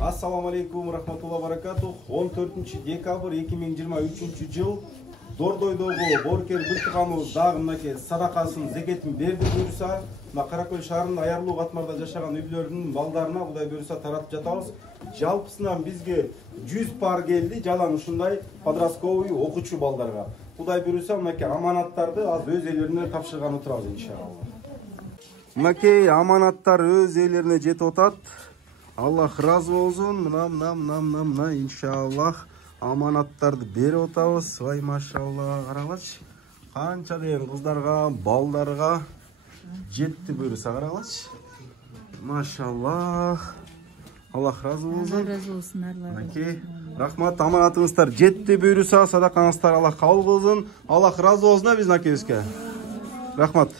Assalamu alaikum rahmatullah barakatuh. 14 dekabr 2023 жыл Дордойдогу Боркер Бультыкану дагы садакасын зекетин берди буюрса, Каракөл шаарынын аярлуу катмарда жашаган үйлөрүнүн балдарына Кудай буюрса таратып жатабыз. Жалпысынан бизге 100 пар келди, жалаң ушундай подростковый окуучу балдарга. Кудай буюрса, аманаттарды аз өз элерине тапшырган отурабыз иншалла. Аманаттар өз элерине жетип атат. Аллах разы болсын. Мына иншаллах аманаттарды берип атабыз. Вай машалла, карагылачы. Канча деген кыздарга, балдарга жетти буюрса карагылачы. Машаллах. Аллах разы болсын. Разы болсын, Аллах. Рахмат, аманатыңыздар жетти буюрса, садакаңыздар Аллах кабыл кылсын. Аллах разы болсын биздин акебизге. Рахмат.